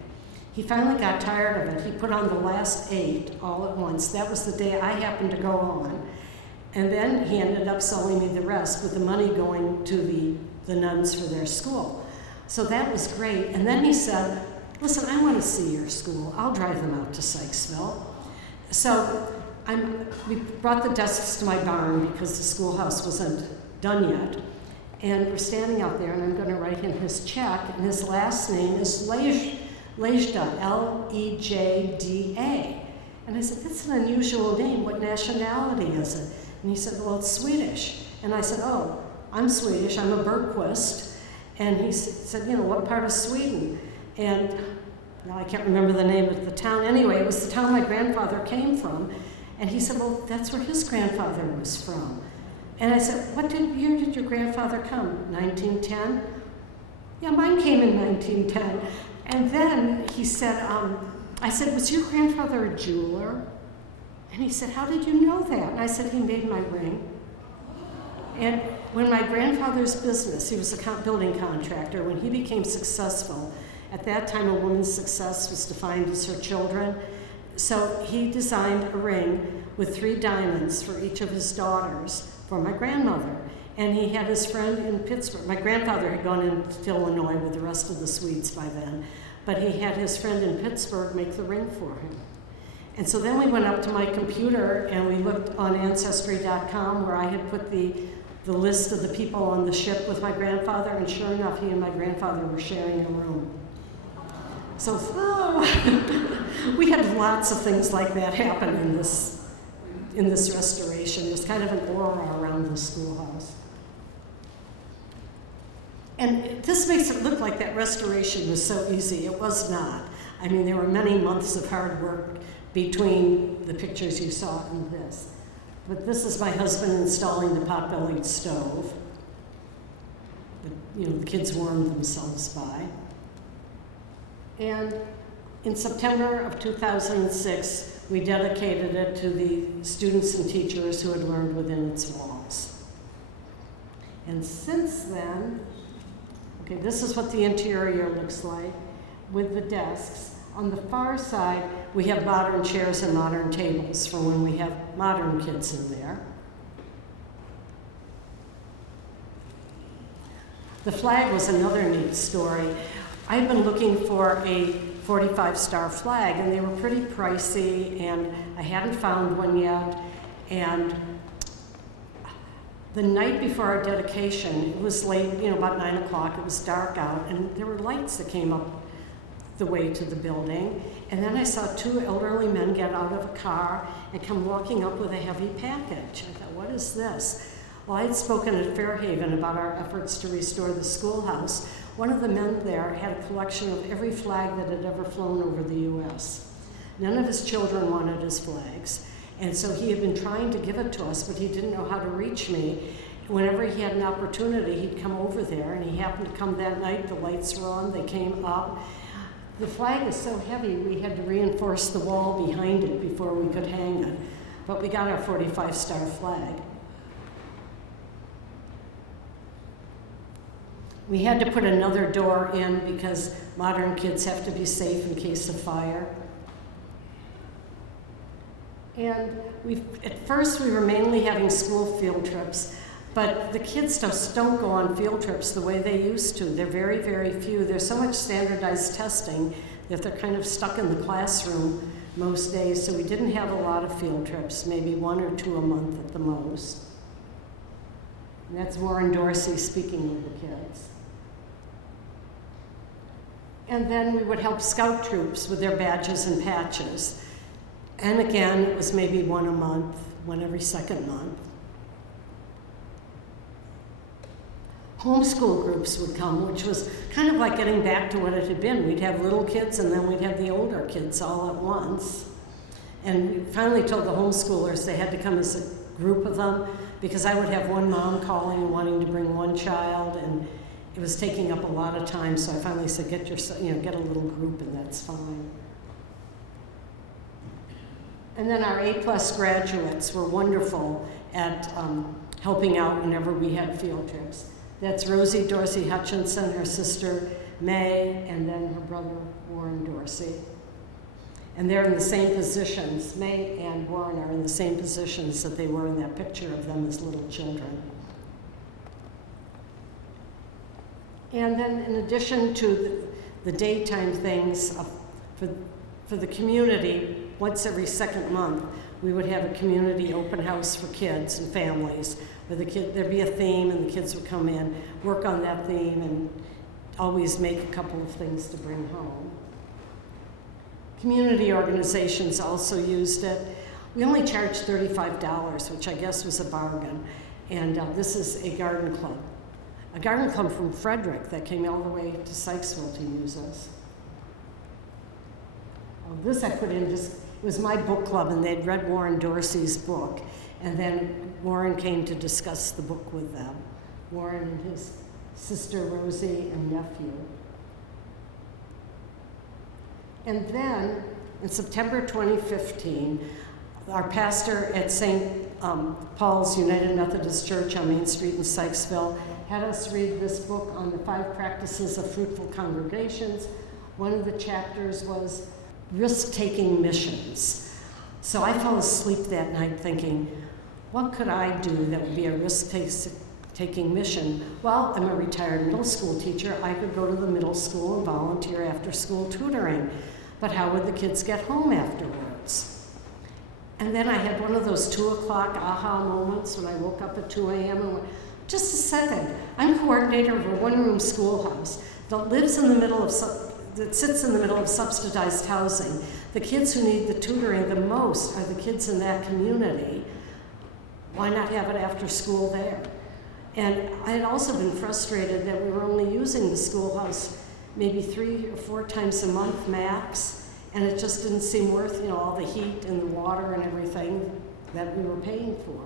He finally got tired of it. He put on the last 8 all at once. That was the day I happened to go on. And then he ended up selling me the rest, with the money going to the nuns for their school. So that was great. And then he said, listen, I want to see your school. I'll drive them out to Sykesville. So we brought the desks to my barn because the schoolhouse wasn't done yet. And we're standing out there, and I'm going to write him his check, and his last name is Lejda, L-E-J-D-A. And I said, that's an unusual name. What nationality is it? And he said, well, it's Swedish. And I said, oh, I'm Swedish. I'm a Bergquist. And he said, what part of Sweden? And now I can't remember the name of the town. Anyway, it was the town my grandfather came from. And he said, well, that's where his grandfather was from. And I said, what year did your grandfather come? 1910? Yeah, mine came in 1910. And then he said, I said, was your grandfather a jeweler? And he said, how did you know that? And I said, he made my ring. And when my grandfather's business, he was a building contractor, when he became successful, at that time a woman's success was defined as her children. So he designed a ring with 3 diamonds for each of his daughters for my grandmother. And he had his friend in Pittsburgh. My grandfather had gone into Illinois with the rest of the Swedes by then, but he had his friend in Pittsburgh make the ring for him. And so then we went up to my computer and we looked on Ancestry.com, where I had put the list of the people on the ship with my grandfather, and sure enough, he and my grandfather were sharing a room. So we had lots of things like that happen in this restoration. There's kind of an aura around the schoolhouse. And this makes it look like that restoration was so easy. It was not. I mean, there were many months of hard work between the pictures you saw and this. But this is my husband installing the pot-bellied stove that, the kids warmed themselves by. And in September of 2006, we dedicated it to the students and teachers who had learned within its walls. And since then, okay, this is what the interior looks like with the desks. On the far side, we have modern chairs and modern tables for when we have modern kids in there. The flag was another neat story. I've been looking for a 45-star flag, and they were pretty pricey, and I hadn't found one yet. And the night before our dedication, it was late, about 9 o'clock, it was dark out, and there were lights that came up the way to the building. And then I saw two elderly men get out of a car and come walking up with a heavy package. I thought, what is this? Well, I had spoken at Fairhaven about our efforts to restore the schoolhouse. One of the men there had a collection of every flag that had ever flown over the U.S. None of his children wanted his flags. And so he had been trying to give it to us, but he didn't know how to reach me. Whenever he had an opportunity, he'd come over there, and he happened to come that night. The lights were on, they came up. The flag is so heavy, we had to reinforce the wall behind it before we could hang it. But we got our 45-star flag. We had to put another door in because modern kids have to be safe in case of fire. And at first we were mainly having school field trips, but the kids just don't go on field trips the way they used to. They're very, very few. There's so much standardized testing that they're kind of stuck in the classroom most days, so we didn't have a lot of field trips, maybe 1 or 2 a month at the most. And that's Warren Dorsey speaking with the kids. And then we would help scout troops with their badges and patches. And again, it was maybe 1 a month, 1 every second month. Homeschool groups would come, which was kind of like getting back to what it had been. We'd have little kids and then we'd have the older kids all at once. And we finally told the homeschoolers they had to come as a group of them because I would have one mom calling and wanting to bring one child, and it was taking up a lot of time, so I finally said, get a little group and that's fine. And then our A+ graduates were wonderful at helping out whenever we had field trips. That's Rosie Dorsey Hutchinson, her sister May, and then her brother Warren Dorsey. And they're in the same positions. May and Warren are in the same positions that they were in that picture of them as little children. And then in addition to the daytime things for the community, once every second month, we would have a community open house for kids and families, where there'd be a theme and the kids would come in, work on that theme, and always make a couple of things to bring home. Community organizations also used it. We only charged $35, which I guess was a bargain. And this is a garden club. A garden club from Frederick that came all the way to Sykesville to use us. This I put in just, it was my book club, and they'd read Warren Dorsey's book, and then Warren came to discuss the book with them. Warren and his sister Rosie and nephew. And then in September 2015, our pastor at St. Paul's United Methodist Church on Main Street in Sykesville had us read this book on the 5 practices of fruitful congregations. One of the chapters was risk-taking missions. So I fell asleep that night thinking, what could I do that would be a risk-taking mission? Well, I'm a retired middle school teacher. I could go to the middle school and volunteer after-school tutoring. But how would the kids get home afterwards? And then I had one of those 2 o'clock aha moments when I woke up at 2 a.m. and went, just a second, I'm coordinator of a one-room schoolhouse that lives in the middle of that sits in the middle of subsidized housing. The kids who need the tutoring the most are the kids in that community. Why not have it after school there? And I had also been frustrated that we were only using the schoolhouse maybe 3 or 4 times a month max, and it just didn't seem worth, all the heat and the water and everything that we were paying for.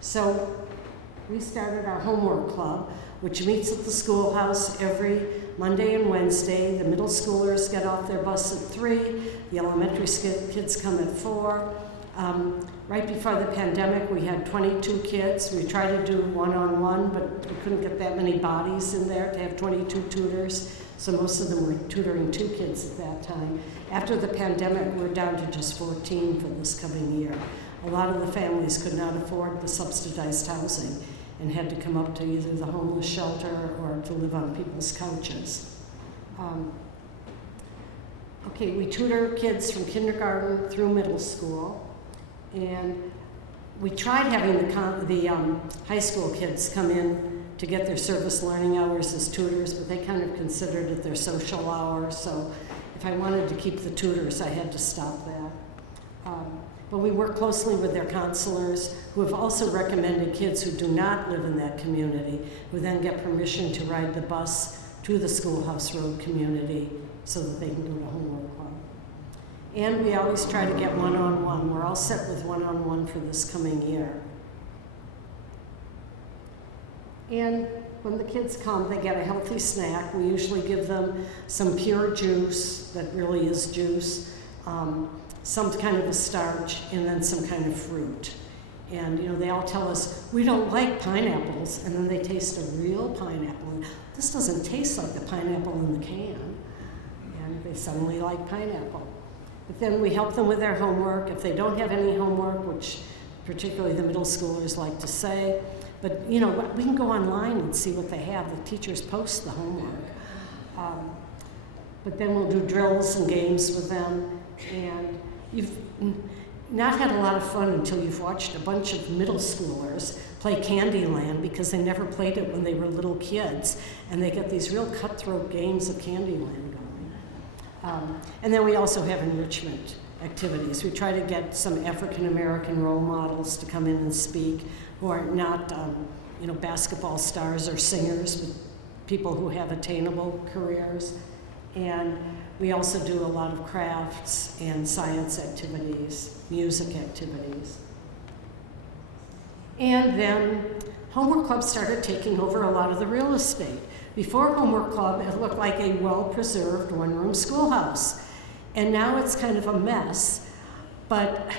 So we started our homework club, which meets at the schoolhouse every Monday and Wednesday. The middle schoolers get off their bus at 3. The elementary kids come at 4. Right before the pandemic, we had 22 kids. We tried to do one-on-one, but we couldn't get that many bodies in there to have 22 tutors. So most of them were tutoring 2 kids at that time. After the pandemic, we're down to just 14 for this coming year. A lot of the families could not afford the subsidized housing and had to come up to either the homeless shelter or to live on people's couches. Okay, we tutor kids from kindergarten through middle school, and we tried having the high school kids come in to get their service learning hours as tutors, but they kind of considered it their social hour, so if I wanted to keep the tutors, I had to stop that. But we work closely with their counselors, who have also recommended kids who do not live in that community, who then get permission to ride the bus to the Schoolhouse Road community so that they can do the homework club. And we always try to get one-on-one. We're all set with one-on-one for this coming year. And when the kids come, they get a healthy snack. We usually give them some pure juice that really is juice, some kind of a starch, and then some kind of fruit. And you know, they all tell us, we don't like pineapples, and then they taste a real pineapple. And this doesn't taste like the pineapple in the can. And they suddenly like pineapple. But then we help them with their homework. If they don't have any homework, which particularly the middle schoolers like to say, but you know, we can go online and see what they have. The teachers post the homework. But then we'll do drills and games with them. And you've not had a lot of fun until you've watched a bunch of middle schoolers play Candyland, because they never played it when they were little kids. And they get these real cutthroat games of Candyland going. And then we also have enrichment activities. We try to get some African American role models to come in and speak, who are not, you know, basketball stars or singers, but people who have attainable careers. And we also do a lot of crafts and science activities, music activities. And then Homework Club started taking over a lot of the real estate. Before Homework Club, it looked like a well-preserved one-room schoolhouse. And now it's kind of a mess. But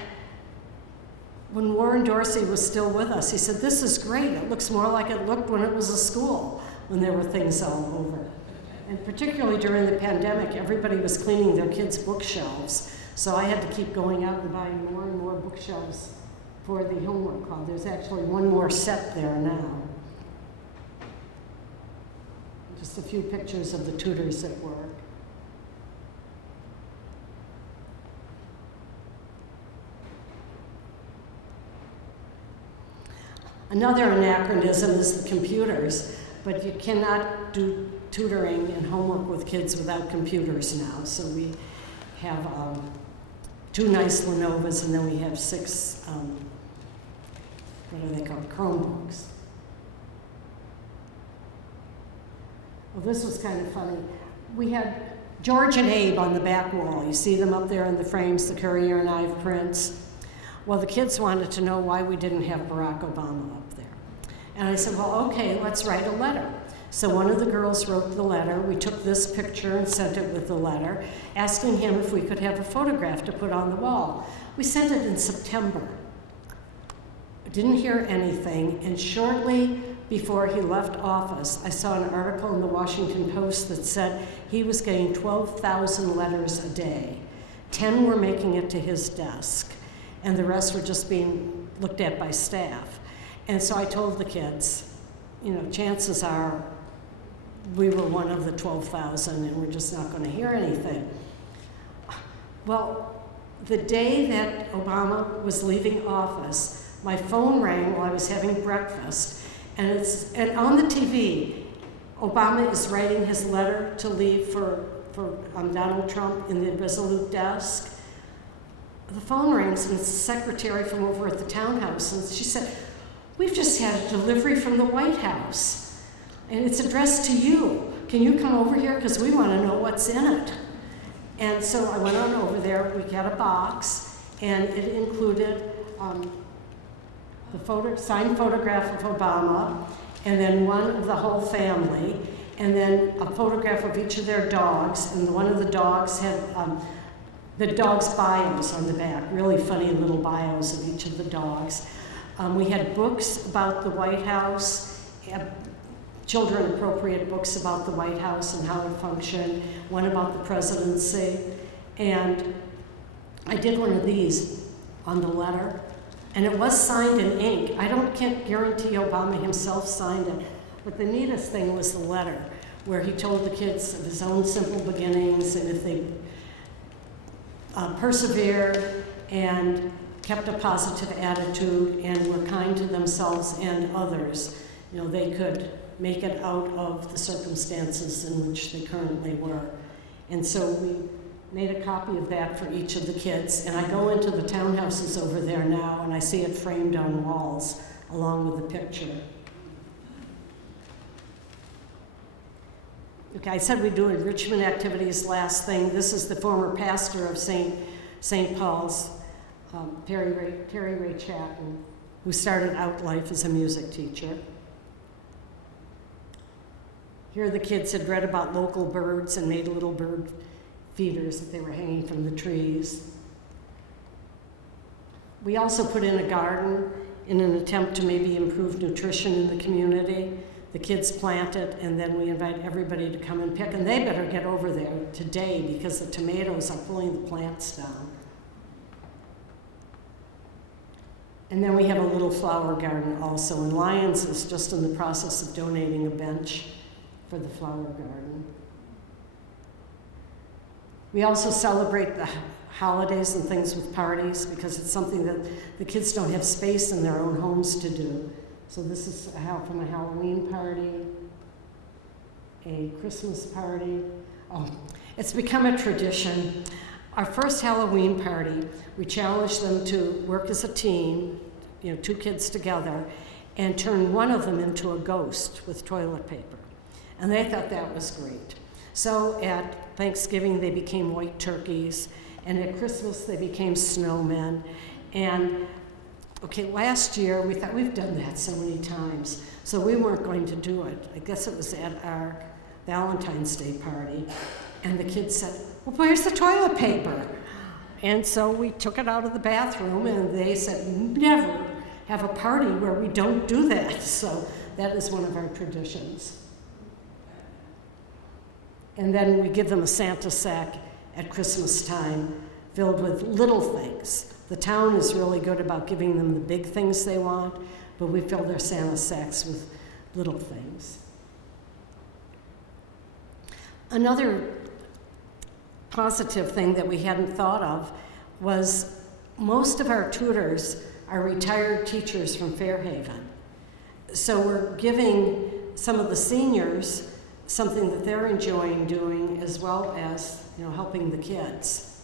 when Warren Dorsey was still with us, he said, this is great. It looks more like it looked when it was a school, when there were things all over. And particularly during the pandemic, everybody was cleaning their kids' bookshelves. So I had to keep going out and buying more and more bookshelves for the Homework Club. There's actually one more set there now. Just a few pictures of the tutors at work. Another anachronism is the computers, but you cannot do tutoring and homework with kids without computers now. So we have 2 nice Lenovo's, and then we have 6, what are they called, Chromebooks. Well, this was kind of funny. We had George and Abe on the back wall. You see them up there in the frames, the Currier and Ive prints. Well, the kids wanted to know why we didn't have Barack Obama up there. And I said, well, okay, let's write a letter. So one of the girls wrote the letter. We took this picture and sent it with the letter, asking him if we could have a photograph to put on the wall. We sent it in September. Didn't hear anything, and shortly before he left office, I saw an article in the Washington Post that said he was getting 12,000 letters a day. 10 were making it to his desk, and the rest were just being looked at by staff. And so I told the kids, you know, chances are we were one of the 12,000 and we're just not going to hear anything. Well, the day that Obama was leaving office, my phone rang while I was having breakfast, and on the TV, Obama is writing his letter to leave for Donald Trump in the Resolute desk. The phone rings, and it's the secretary from over at the townhouse, and she said, we've just had a delivery from the White House, and it's addressed to you. Can you come over here, because we want to know what's in it? And so I went on over there. We got a box, and it included the signed photograph of Obama, and then one of the whole family, and then a photograph of each of their dogs, and one of the dogs had the dogs' bios on the back, really funny little bios of each of the dogs. We had books about the White House, children-appropriate books about the White House and how it functioned, one about the presidency, and I did one of these on the letter, and it was signed in ink. Can't guarantee Obama himself signed it, but the neatest thing was the letter, where he told the kids of his own simple beginnings, and if they persevered and kept a positive attitude and were kind to themselves and others, you know, they could make it out of the circumstances in which they currently were. And so we made a copy of that for each of the kids, and I go into the townhouses over there now and I see it framed on walls along with the picture. Okay, I said we'd do enrichment activities last thing. This is the former pastor of St. Paul's, Terry Ray Chatton, who started out life as a music teacher. Here the kids had read about local birds and made little bird feeders that they were hanging from the trees. We also put in a garden in an attempt to maybe improve nutrition in the community. The kids plant it, and then we invite everybody to come and pick, and they better get over there today because the tomatoes are pulling the plants down. And then we have a little flower garden also, and Lyons is just in the process of donating a bench for the flower garden. We also celebrate the holidays and things with parties because it's something that the kids don't have space in their own homes to do. So this is from a Halloween party, a Christmas party. Oh, it's become a tradition. Our first Halloween party, we challenged them to work as a team, you know, 2 kids together, and turn one of them into a ghost with toilet paper. And they thought that was great. So at Thanksgiving, they became white turkeys, and at Christmas, they became snowmen. And okay, last year, we thought we've done that so many times, so we weren't going to do it. I guess it was at our Valentine's Day party, and the kids said, well, where's the toilet paper? And so we took it out of the bathroom, and they said, never have a party where we don't do that. So that is one of our traditions. And then we give them a Santa sack at Christmas time filled with little things. The town is really good about giving them the big things they want, but we fill their Santa sacks with little things. Another positive thing that we hadn't thought of was most of our tutors are retired teachers from Fairhaven. So we're giving some of the seniors something that they're enjoying doing as well as, you know, helping the kids.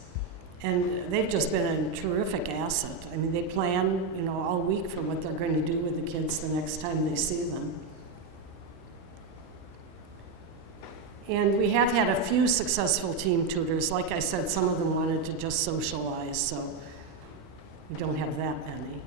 And they've just been a terrific asset. I mean, they plan, you know, all week for what they're going to do with the kids the next time they see them. And we have had a few successful team tutors. Like I said, some of them wanted to just socialize, so we don't have that many.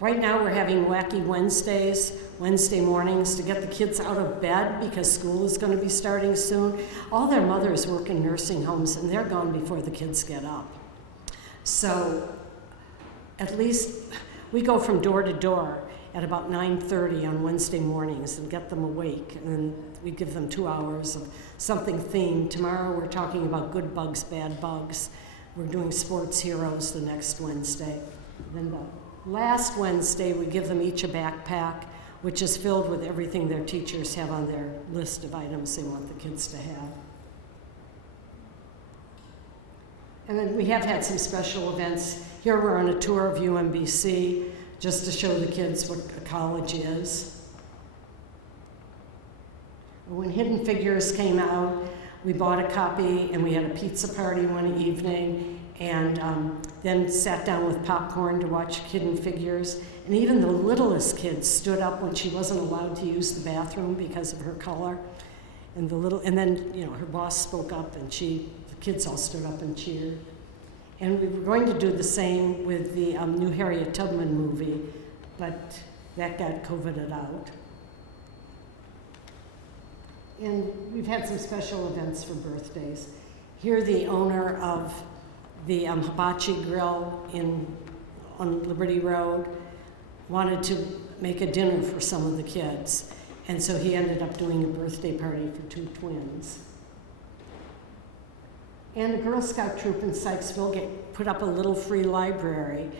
Right now we're having Wacky Wednesdays, Wednesday mornings, to get the kids out of bed because school is going to be starting soon. All their mothers work in nursing homes, and they're gone before the kids get up. So at least we go from door to door at about 9:30 on Wednesday mornings and get them awake, and then we give them 2 hours of something themed. Tomorrow we're talking about good bugs, bad bugs. We're doing sports heroes the next Wednesday. Then the last Wednesday, we give them each a backpack, which is filled with everything their teachers have on their list of items they want the kids to have. And then we have had some special events. Here we're on a tour of UMBC, just to show the kids what a college is. When Hidden Figures came out, we bought a copy and we had a pizza party one evening, and then sat down with popcorn to watch Hidden Figures. And even the littlest kids stood up when she wasn't allowed to use the bathroom because of her color. And then, you know, her boss spoke up, and the kids all stood up and cheered. And we were going to do the same with the new Harriet Tubman movie, but that got COVIDed out. And we've had some special events for birthdays. Here, the owner of the Hibachi Grill on Liberty Road wanted to make a dinner for some of the kids. And so he ended up doing a birthday party for 2 twins. And the Girl Scout troop in Sykesville put up a little free library.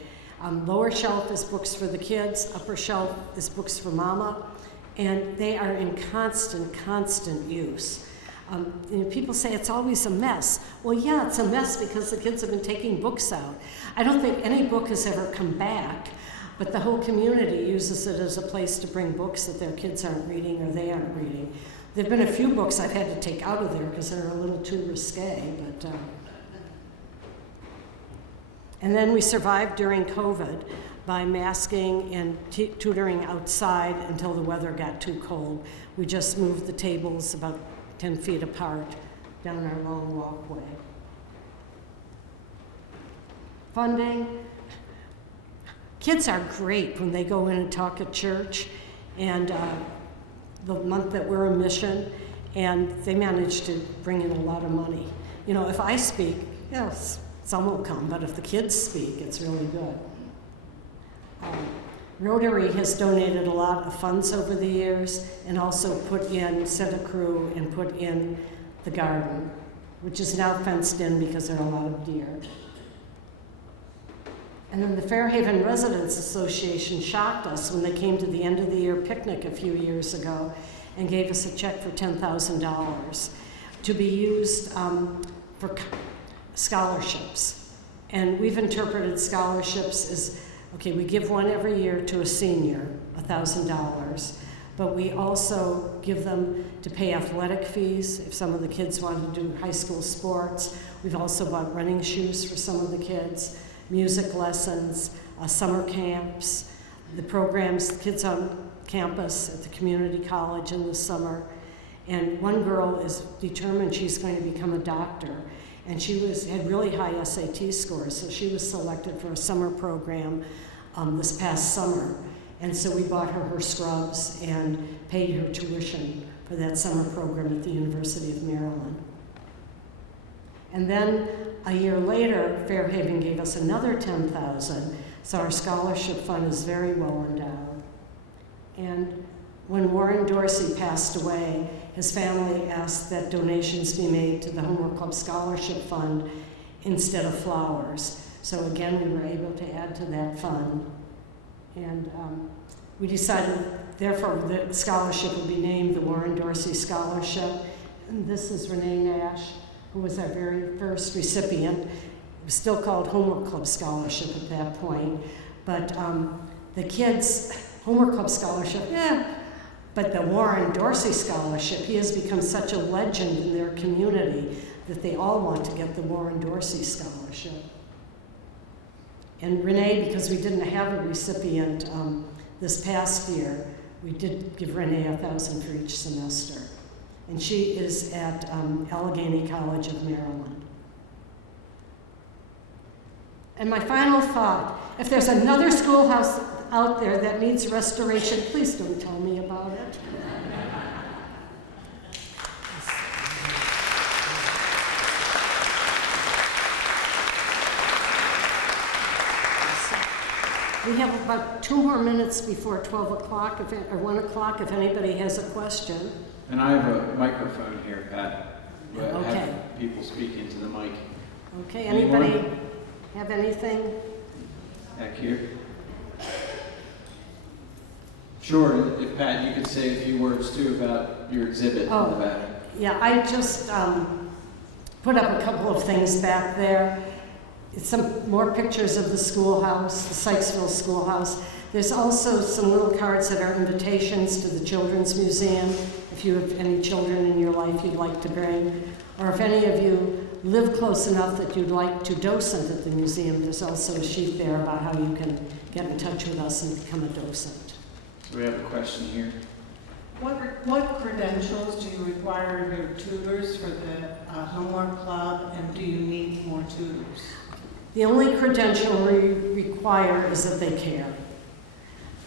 Lower shelf is books for the kids, upper shelf is books for mama, and they are in constant use. People say it's always a mess. Well, yeah, it's a mess because the kids have been taking books out. I don't think any book has ever come back, but the whole community uses it as a place to bring books that their kids aren't reading or they aren't reading. There have been a few books I've had to take out of there because they're a little too risque, but... And then we survived during COVID by masking and tutoring outside until the weather got too cold. We just moved the tables about 10 feet apart down our long walkway. Funding. Kids are great when they go in and talk at church, and the month that we're a mission, and they manage to bring in a lot of money. You know, if I speak, yes, some will come, but if the kids speak, it's really good. Rotary has donated a lot of funds over the years and also sent a crew and put in the garden, which is now fenced in because there are a lot of deer. And then the Fairhaven Residents Association shocked us when they came to the end of the year picnic a few years ago and gave us a check for $10,000 to be used for scholarships. And we've interpreted scholarships as, okay, we give one every year to a senior, $1,000, but we also give them to pay athletic fees if some of the kids want to do high school sports. We've also bought running shoes for some of the kids, music lessons, summer camps, the programs, kids on campus at the community college in the summer. And one girl is determined she's going to become a doctor. And she had really high SAT scores, so she was selected for a summer program this past summer. And so we bought her scrubs and paid her tuition for that summer program at the University of Maryland. And then a year later, Fairhaven gave us another $10,000, so our scholarship fund is very well endowed. And when Warren Dorsey passed away, his family asked that donations be made to the Homework Club Scholarship Fund instead of flowers. So again, we were able to add to that fund. And we decided, therefore, the scholarship would be named the Warren Dorsey Scholarship. And this is Renee Nash, who was our very first recipient. It was still called Homework Club Scholarship at that point. But the kids' Homework Club Scholarship, but the Warren Dorsey Scholarship, he has become such a legend in their community that they all want to get the Warren Dorsey Scholarship. And Renee, because we didn't have a recipient this past year, we did give Renee $1,000 for each semester. And she is at Allegheny College of Maryland. And my final thought, if there's another schoolhouse out there that needs restoration, please don't tell me about it. We have about 2 more minutes before 12 o'clock, or 1 o'clock, if anybody has a question. And I have a microphone here, Pat. Okay. Have people speak into the mic. Okay, Anyone? anybody have anything? Back here. Sure, if Pat, you could say a few words too about your exhibit in the back. Yeah, I just put up a couple of things back there. Some more pictures of the schoolhouse, the Sykesville Schoolhouse. There's also some little cards that are invitations to the Children's Museum, if you have any children in your life you'd like to bring, or if any of you live close enough that you'd like to docent at the museum, there's also a sheet there about how you can get in touch with us and become a docent. So we have a question here. What credentials do you require of your tutors for the homework club, and do you need more tutors? The only credential we require is that they care.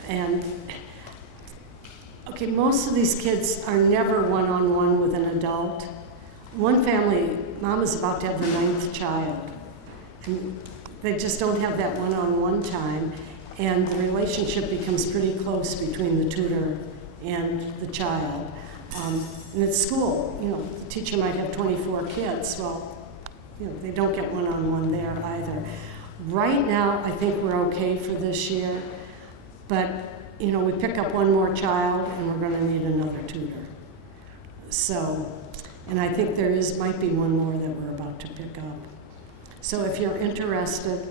And, okay, most of these kids are never one-on-one with an adult. One family, mom is about to have the 9th child. And they just don't have that one-on-one time. And the relationship becomes pretty close between the tutor and the child. And at school, you know, the teacher might have 24 kids. Well, you know, they don't get one-on-one there either. Right now, I think we're okay for this year, but, you know, we pick up one more child and we're gonna need another tutor. So And I think might be one more that we're about to pick up. So if you're interested,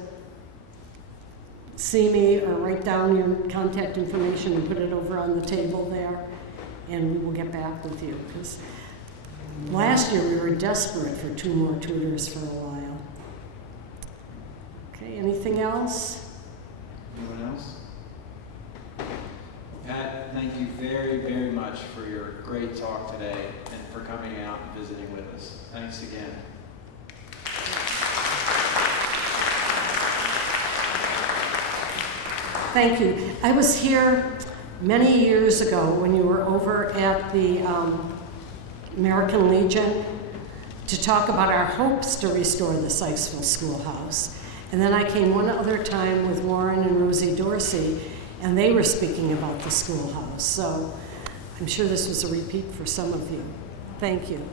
see me or write down your contact information and put it over on the table there, and we will get back with you. Because last year we were desperate for 2 more tutors for a while. Okay, anything else? Anyone else? Pat, thank you very, very much for your great talk today and for coming out and visiting with us. Thanks again. Thank you. I was here many years ago when you were over at the American Legion to talk about our hopes to restore the Sykesville Schoolhouse. And then I came one other time with Warren and Rosie Dorsey, and they were speaking about the schoolhouse. So I'm sure this was a repeat for some of you. Thank you.